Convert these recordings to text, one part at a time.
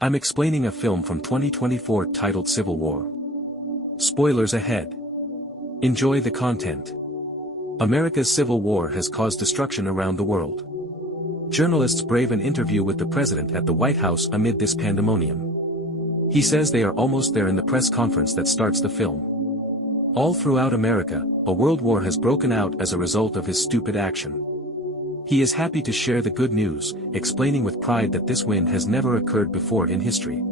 I'm explaining a film from 2024 titled Civil War. Spoilers ahead. Enjoy the content. America's Civil War has caused destruction around the world. Journalists brave an interview with the president at the White House amid this pandemonium. He says they are almost there in the press conference that starts the film. All throughout America, a world war has broken out as a result of his stupid action. He is happy to share the good news, explaining with pride that this win has never occurred before in history.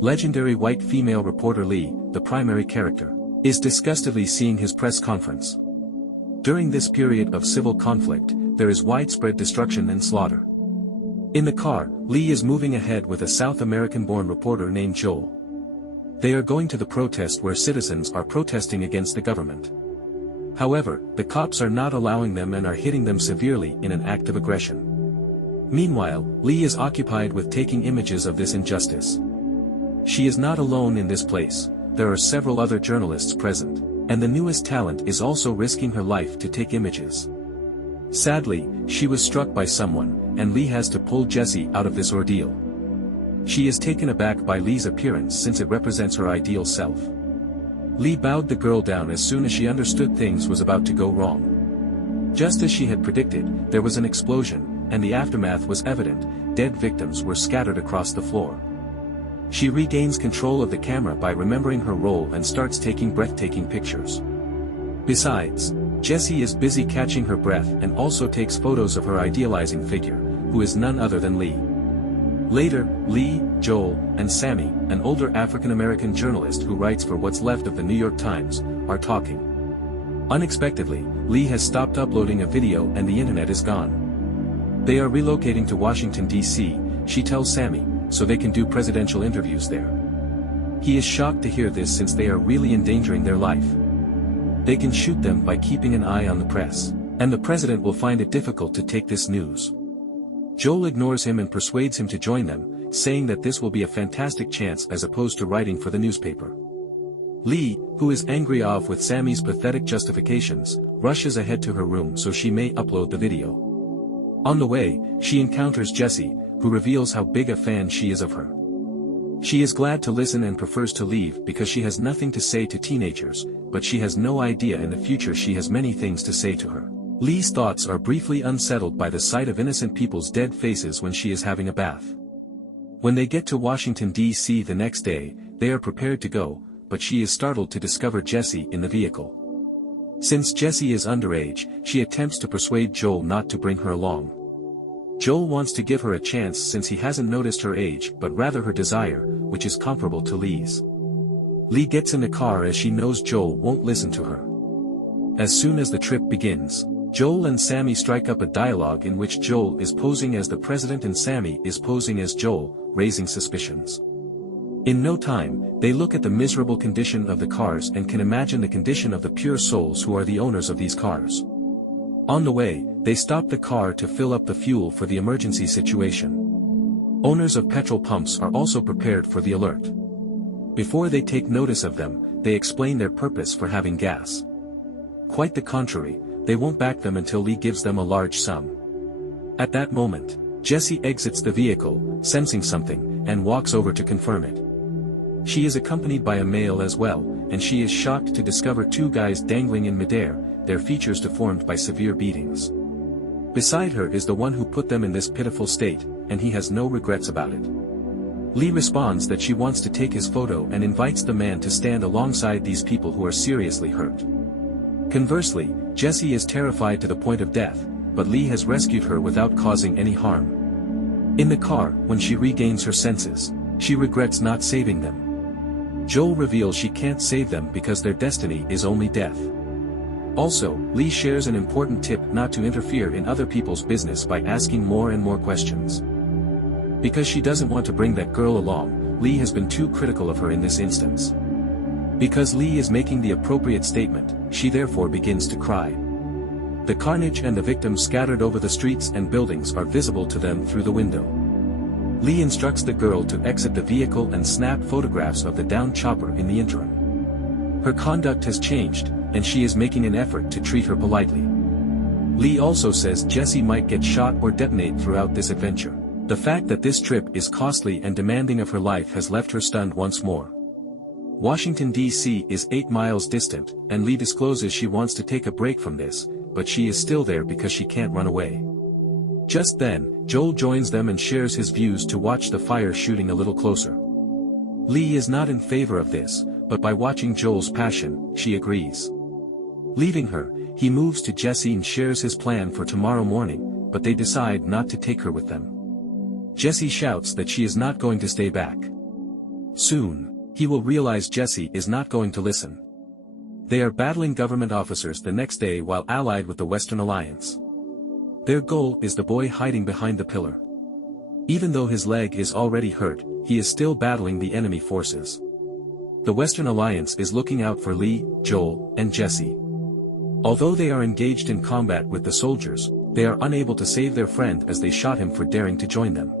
Legendary white female reporter Lee, the primary character, is disgustedly seeing his press conference. During this period of civil conflict, there is widespread destruction and slaughter. In the car, Lee is moving ahead with a South American-born reporter named Joel. They are going to the protest where citizens are protesting against the government. However, the cops are not allowing them and are hitting them severely in an act of aggression. Meanwhile, Lee is occupied with taking images of this injustice. She is not alone in this place, there are several other journalists present, and the newest talent is also risking her life to take images. Sadly, she was struck by someone, and Lee has to pull Jessie out of this ordeal. She is taken aback by Lee's appearance since it represents her ideal self. Lee bowed the girl down as soon as she understood things was about to go wrong. Just as she had predicted, there was an explosion, and the aftermath was evident. Dead victims were scattered across the floor. She regains control of the camera by remembering her role and starts taking breathtaking pictures. Besides, Jessie is busy catching her breath and also takes photos of her idealizing figure, who is none other than Lee. Later, Lee, Joel, and Sammy, an older African-American journalist who writes for what's left of the New York Times, are talking. Unexpectedly, Lee has stopped uploading a video and the internet is gone. They are relocating to Washington, D.C., she tells Sammy, so they can do presidential interviews there. He is shocked to hear this since they are really endangering their life. They can shoot them by keeping an eye on the press, and the president will find it difficult to take this news. Joel ignores him and persuades him to join them, saying that this will be a fantastic chance as opposed to writing for the newspaper. Lee, who is angry off with Sammy's pathetic justifications, rushes ahead to her room so she may upload the video. On the way, she encounters Jessie, who reveals how big a fan she is of her. She is glad to listen and prefers to leave because she has nothing to say to teenagers, but she has no idea in the future she has many things to say to her. Lee's thoughts are briefly unsettled by the sight of innocent people's dead faces when she is having a bath. When they get to Washington, D.C. the next day, they are prepared to go, but she is startled to discover Jessie in the vehicle. Since Jessie is underage, she attempts to persuade Joel not to bring her along. Joel wants to give her a chance since he hasn't noticed her age but rather her desire, which is comparable to Lee's. Lee gets in the car as she knows Joel won't listen to her. As soon as the trip begins, Joel and Sammy strike up a dialogue in which Joel is posing as the president and Sammy is posing as Joel, raising suspicions. In no time, they look at the miserable condition of the cars and can imagine the condition of the pure souls who are the owners of these cars. On the way, they stop the car to fill up the fuel for the emergency situation. Owners of petrol pumps are also prepared for the alert. Before they take notice of them, they explain their purpose for having gas. Quite the contrary, they won't back them until Lee gives them a large sum. At that moment, Jessie exits the vehicle, sensing something, and walks over to confirm it. She is accompanied by a male as well, and she is shocked to discover two guys dangling in midair, their features deformed by severe beatings. Beside her is the one who put them in this pitiful state, and he has no regrets about it. Lee responds that she wants to take his photo and invites the man to stand alongside these people who are seriously hurt. Conversely, Jessie is terrified to the point of death, but Lee has rescued her without causing any harm. In the car, when she regains her senses, she regrets not saving them. Joel reveals she can't save them because their destiny is only death. Also, Lee shares an important tip not to interfere in other people's business by asking more and more questions. Because she doesn't want to bring that girl along, Lee has been too critical of her in this instance. Because Lee is making the appropriate statement, she therefore begins to cry. The carnage and the victims scattered over the streets and buildings are visible to them through the window. Lee instructs the girl to exit the vehicle and snap photographs of the downed chopper in the interim. Her conduct has changed, and she is making an effort to treat her politely. Lee also says Jessie might get shot or detonate throughout this adventure. The fact that this trip is costly and demanding of her life has left her stunned once more. Washington, D.C. is 8 miles distant, and Lee discloses she wants to take a break from this, but she is still there because she can't run away. Just then, Joel joins them and shares his views to watch the fire shooting a little closer. Lee is not in favor of this, but by watching Joel's passion, she agrees. Leaving her, he moves to Jessie and shares his plan for tomorrow morning, but they decide not to take her with them. Jessie shouts that she is not going to stay back. Soon, he will realize Jessie is not going to listen. They are battling government officers the next day while allied with the Western Alliance. Their goal is the boy hiding behind the pillar. Even though his leg is already hurt, he is still battling the enemy forces. The Western Alliance is looking out for Lee, Joel, and Jessie. Although they are engaged in combat with the soldiers, they are unable to save their friend as they shot him for daring to join them.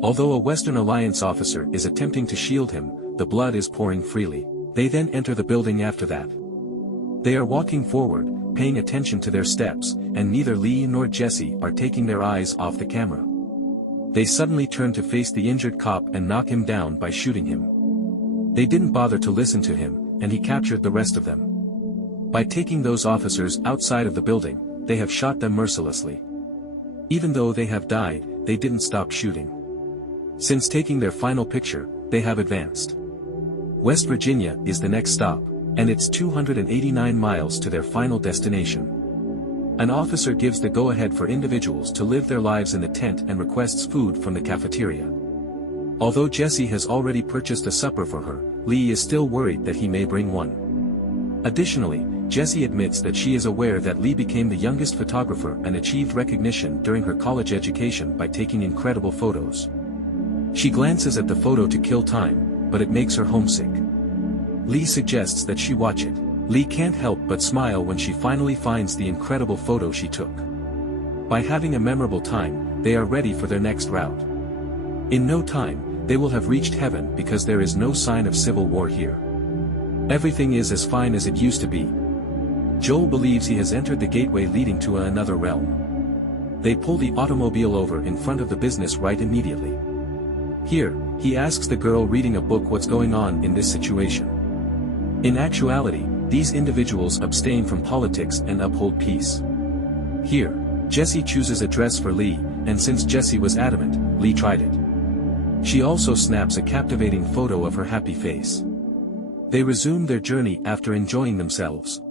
Although a Western Alliance officer is attempting to shield him, the blood is pouring freely. They then enter the building after that. They are walking forward, paying attention to their steps, and neither Lee nor Jessie are taking their eyes off the camera. They suddenly turn to face the injured cop and knock him down by shooting him. They didn't bother to listen to him, and he captured the rest of them. By taking those officers outside of the building, they have shot them mercilessly. Even though they have died, they didn't stop shooting. Since taking their final picture, they have advanced. West Virginia is the next stop, and it's 289 miles to their final destination. An officer gives the go-ahead for individuals to live their lives in the tent and requests food from the cafeteria. Although Jessie has already purchased a supper for her, Lee is still worried that he may bring one. Additionally, Jessie admits that she is aware that Lee became the youngest photographer and achieved recognition during her college education by taking incredible photos. She glances at the photo to kill time, but it makes her homesick. Lee suggests that she watch it. Lee can't help but smile when she finally finds the incredible photo she took. By having a memorable time, they are ready for their next route. In no time, they will have reached heaven because there is no sign of civil war here. Everything is as fine as it used to be. Joel believes he has entered the gateway leading to another realm. They pull the automobile over in front of the business right immediately. Here, he asks the girl reading a book what's going on in this situation. In actuality, these individuals abstain from politics and uphold peace. Here, Jessie chooses a dress for Lee, and since Jessie was adamant, Lee tried it. She also snaps a captivating photo of her happy face. They resume their journey after enjoying themselves.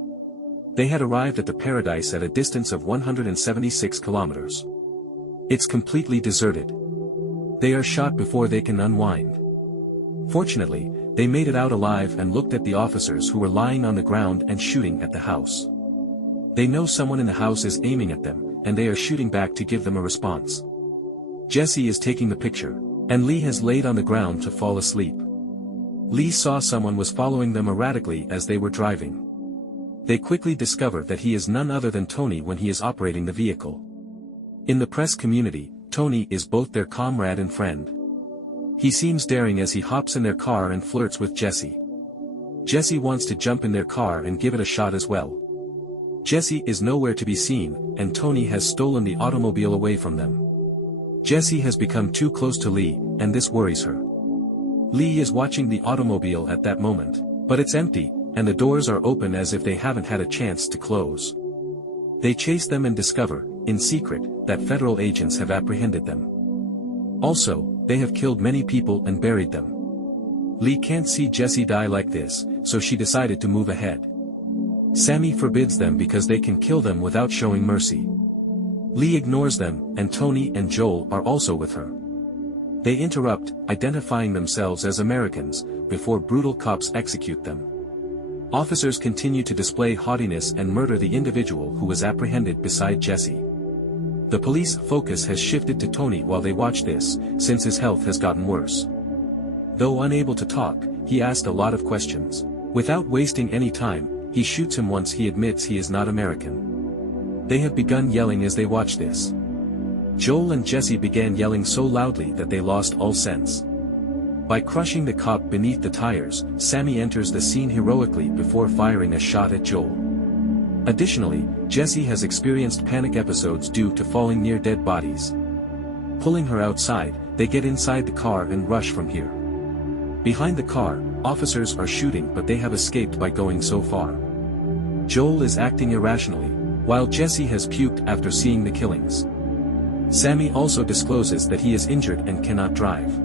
They had arrived at the paradise at a distance of 176 kilometers. It's completely deserted. They are shot before they can unwind. Fortunately, they made it out alive and looked at the officers who were lying on the ground and shooting at the house. They know someone in the house is aiming at them, and they are shooting back to give them a response. Jessie is taking the picture, and Lee has laid on the ground to fall asleep. Lee saw someone was following them erratically as they were driving. They quickly discover that he is none other than Tony when he is operating the vehicle. In the press community, Tony is both their comrade and friend. He seems daring as he hops in their car and flirts with Jessie. Jessie wants to jump in their car and give it a shot as well. Jessie is nowhere to be seen, and Tony has stolen the automobile away from them. Jessie has become too close to Lee, and this worries her. Lee is watching the automobile at that moment, but it's empty, and the doors are open as if they haven't had a chance to close. They chase them and discover, in secret, that federal agents have apprehended them. Also, they have killed many people and buried them. Lee can't see Jessie die like this, so she decided to move ahead. Sammy forbids them because they can kill them without showing mercy. Lee ignores them, and Tony and Joel are also with her. They interrupt, identifying themselves as Americans, before brutal cops execute them. Officers continue to display haughtiness and murder the individual who was apprehended beside Jessie. The police focus has shifted to Tony while they watch this, since his health has gotten worse. Though unable to talk, he asked a lot of questions. Without wasting any time, he shoots him once he admits he is not American. They have begun yelling as they watch this. Joel and Jessie began yelling so loudly that they lost all sense. By crushing the cop beneath the tires, Sammy enters the scene heroically before firing a shot at Joel. Additionally, Jessie has experienced panic episodes due to falling near dead bodies. Pulling her outside, they get inside the car and rush from here. Behind the car, officers are shooting, but they have escaped by going so far. Joel is acting irrationally, while Jessie has puked after seeing the killings. Sammy also discloses that he is injured and cannot drive.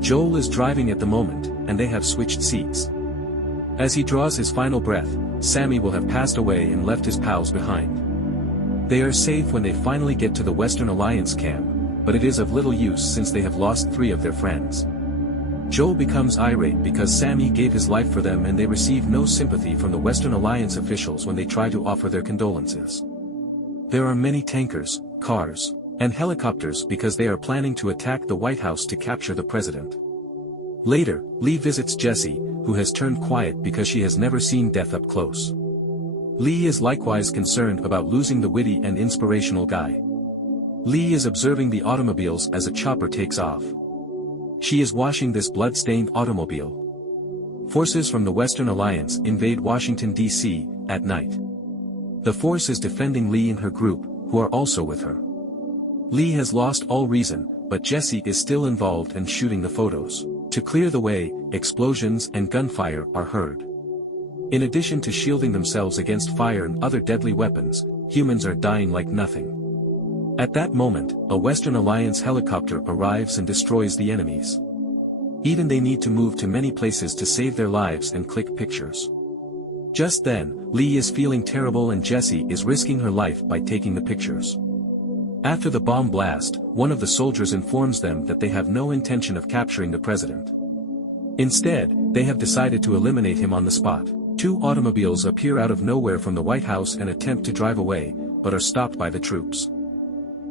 Joel is driving at the moment, and they have switched seats. As he draws his final breath, Sammy will have passed away and left his pals behind. They are safe when they finally get to the Western Alliance camp, but it is of little use since they have lost 3 of their friends. Joel becomes irate because Sammy gave his life for them and they receive no sympathy from the Western Alliance officials when they try to offer their condolences. There are many tankers, cars, and helicopters because they are planning to attack the White House to capture the president. Later, Lee visits Jessie, who has turned quiet because she has never seen death up close. Lee is likewise concerned about losing the witty and inspirational guy. Lee is observing the automobiles as a chopper takes off. She is washing this blood-stained automobile. Forces from the Western Alliance invade Washington, D.C., at night. The force is defending Lee and her group, who are also with her. Lee has lost all reason, but Jessie is still involved and shooting the photos. To clear the way, explosions and gunfire are heard. In addition to shielding themselves against fire and other deadly weapons, humans are dying like nothing. At that moment, a Western Alliance helicopter arrives and destroys the enemies. Even they need to move to many places to save their lives and click pictures. Just then, Lee is feeling terrible and Jessie is risking her life by taking the pictures. After the bomb blast, one of the soldiers informs them that they have no intention of capturing the president. Instead, they have decided to eliminate him on the spot. 2 automobiles appear out of nowhere from the White House and attempt to drive away, but are stopped by the troops.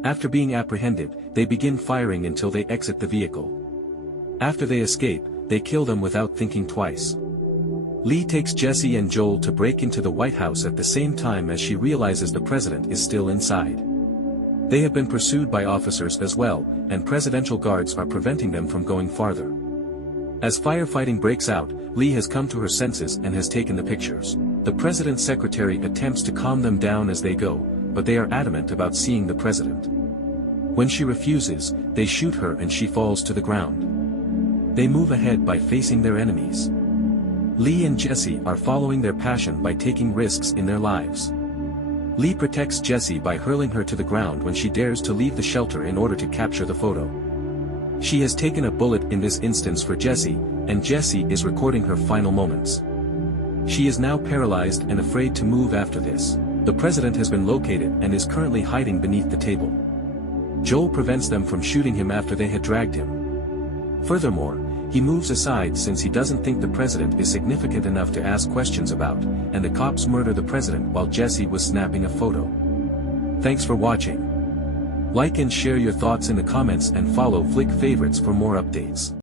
After being apprehended, they begin firing until they exit the vehicle. After they escape, they kill them without thinking twice. Lee takes Jessie and Joel to break into the White House at the same time as she realizes the president is still inside. They have been pursued by officers as well, and presidential guards are preventing them from going farther. As firefighting breaks out, Lee has come to her senses and has taken the pictures. The president's secretary attempts to calm them down as they go, but they are adamant about seeing the president. When she refuses, they shoot her and she falls to the ground. They move ahead by facing their enemies. Lee and Jessie are following their passion by taking risks in their lives. Lee protects Jessie by hurling her to the ground when she dares to leave the shelter in order to capture the photo. She has taken a bullet in this instance for Jessie, and Jessie is recording her final moments. She is now paralyzed and afraid to move after this. The president has been located and is currently hiding beneath the table. Joel prevents them from shooting him after they had dragged him. Furthermore, he moves aside since he doesn't think the president is significant enough to ask questions about, and the cops murder the president while Jessie was snapping a photo. Thanks for watching. Like and share your thoughts in the comments and follow Flick Favorites for more updates.